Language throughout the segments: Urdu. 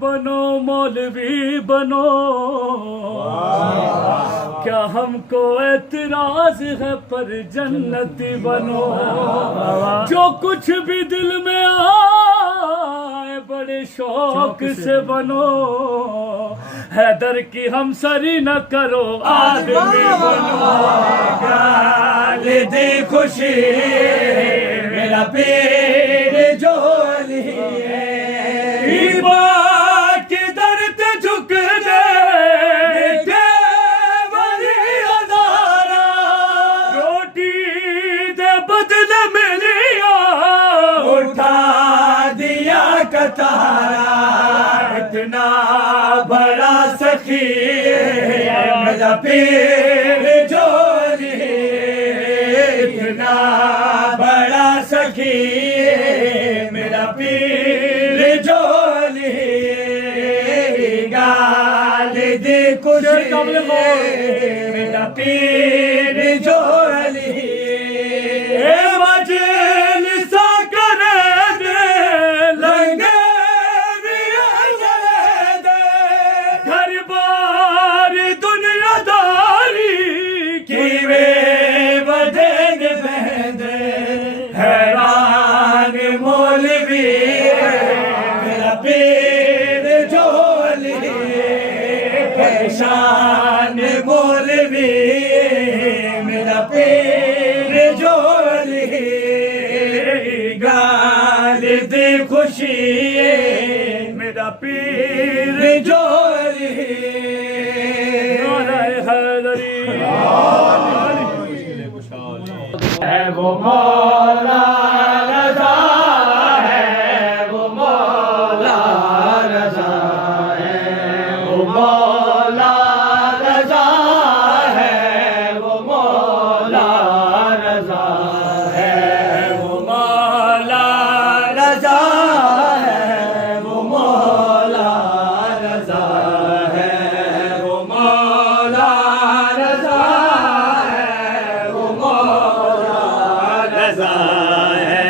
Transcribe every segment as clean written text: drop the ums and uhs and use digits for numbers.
بنو مولوی بنو، کیا ہم کو اعتراض ہے پر جنتی بنو، جو کچھ بھی دل میں آئے بڑے شوق سے بنو، حیدر کی ہم سری نہ کرو آدمی بنو، گال دی خوشی میرا پیر جو لیے کے در تے جھک دے کے ولی ہزارا، روٹی دے بدلے ملیا اٹھا دیا کتارا، اتنا بڑا سخی میرا پیر جو لیے، اتنا بڑا سخی میرا پیر جو گال دی خوشی میرا پیر جو لیے، مجلسا کرے دے لنگر چلے دے، گھر بار دنیا داری کی وے بدن بہدے، حیران مولوی میرا پیر جو لیے، پریشان مولوی میرا پیر جو لیے، گال دی خوشی میرا پیر جو لیے، نعرہ حیدری ہے وہ مولا رضا ہے، وہ مولا رضا ہے، وہ مولا رضا ہے، وہ مولا رضا ہے، وہ مولا رضا ہے، وہ مولا رضا ہے، وہ مولا رضا ہے، وہ مولا رضا ہے، وہ مولا رضا ہے،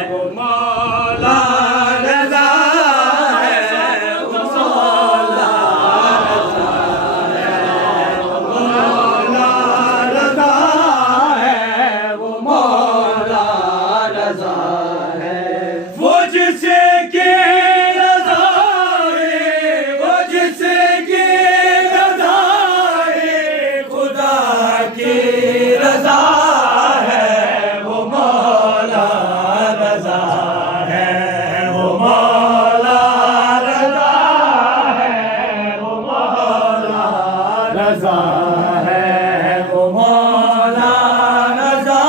وہ مولا رضا ہے، وہ مولا رضا ہے، وہ مولا رضا ہے، وہ جسے کی رضا ہے، وہ جسے کی رضا ہے، خدا کی رضا ہے، وہ مولا رضا ہے، وہ مولا رضا ہے، وہ مولا رضا ہے، وہ مولا رضا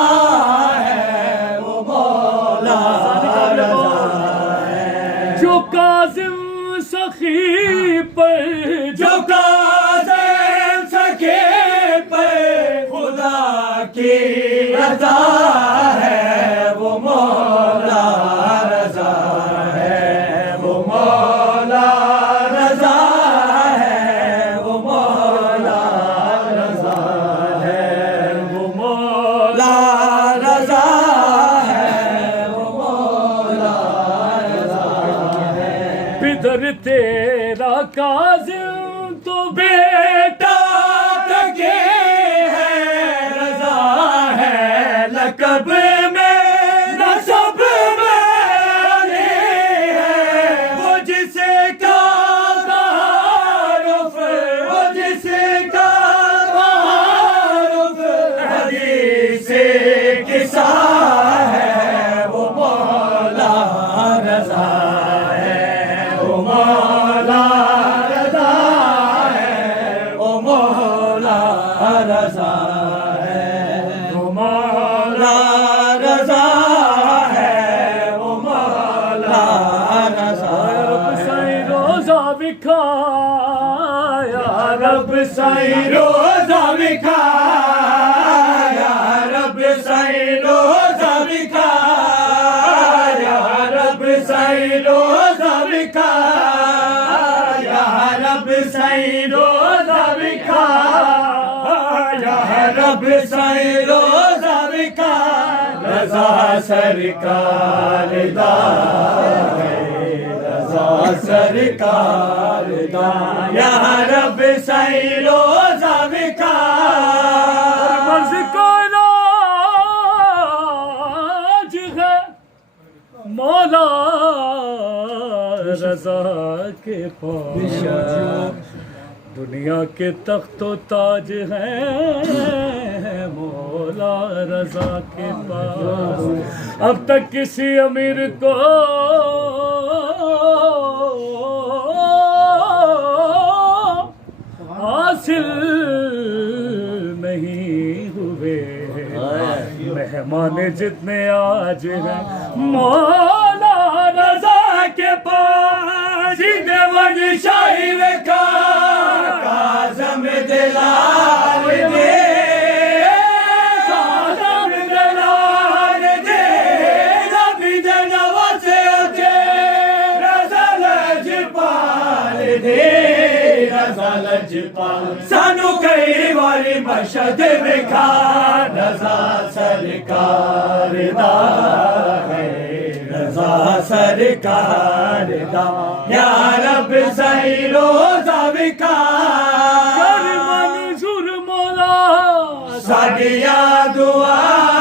ہے، وہ مولا رضا ہے، جو کاظم سخی پر جو کاظم سخی پر خدا کی رضا ہے، وہ مولا رضا ہے، وہ مولا رضا ہے، وہ مولا رضا ہے، وہ مولا رضا ہے، وہ مولا رضا ہے، پدر تیرا کاظم تو بیٹا تکے ہے، رضا ہے لقب میں نسب میں علی ہے، وہ جسے کا تعارف، وہ جسے کا تعارف حدیث قصہ ہے، وہ مولا رضا ہے، وہ مولا رضا ہے، وہ مولا رضا ہے، وہ مولا رضا ہے، وہ مولا رضا رب سائیں روزہ بکھایا، رب سائیں روزہ بکھایا، رب سائیں روزہ بکھایا، رب سائیں روزہ بکھایا، رب سائیں روزہ بکھایا، رب سائیں روزہ بکھایا، رضا سرکار دا ہے، رضا رضا سرکار دا یا رب سائیں روزہ وکار مرض کا علاج ہے مولا رضا کے پاس دنیا کے تخت و تاج ہیں مولا رضا کے پاس اب تک کسی امیر کو حاصل نہیں ہوئے مہمان جتنے آج ہیں مولا رضا کے پاس جیتے وجہ شاہی وکا کاظم دلال دے کاظم دلال دے نبی دے نواسے اچھے رضا لجپال دے رضا لجپال سانو کئی واری مشہد وکھا رضا سرکار دا ہے رضا سرکار دا یا رب سائیں روزہ وکار منظور مولا ساڈیاں دعا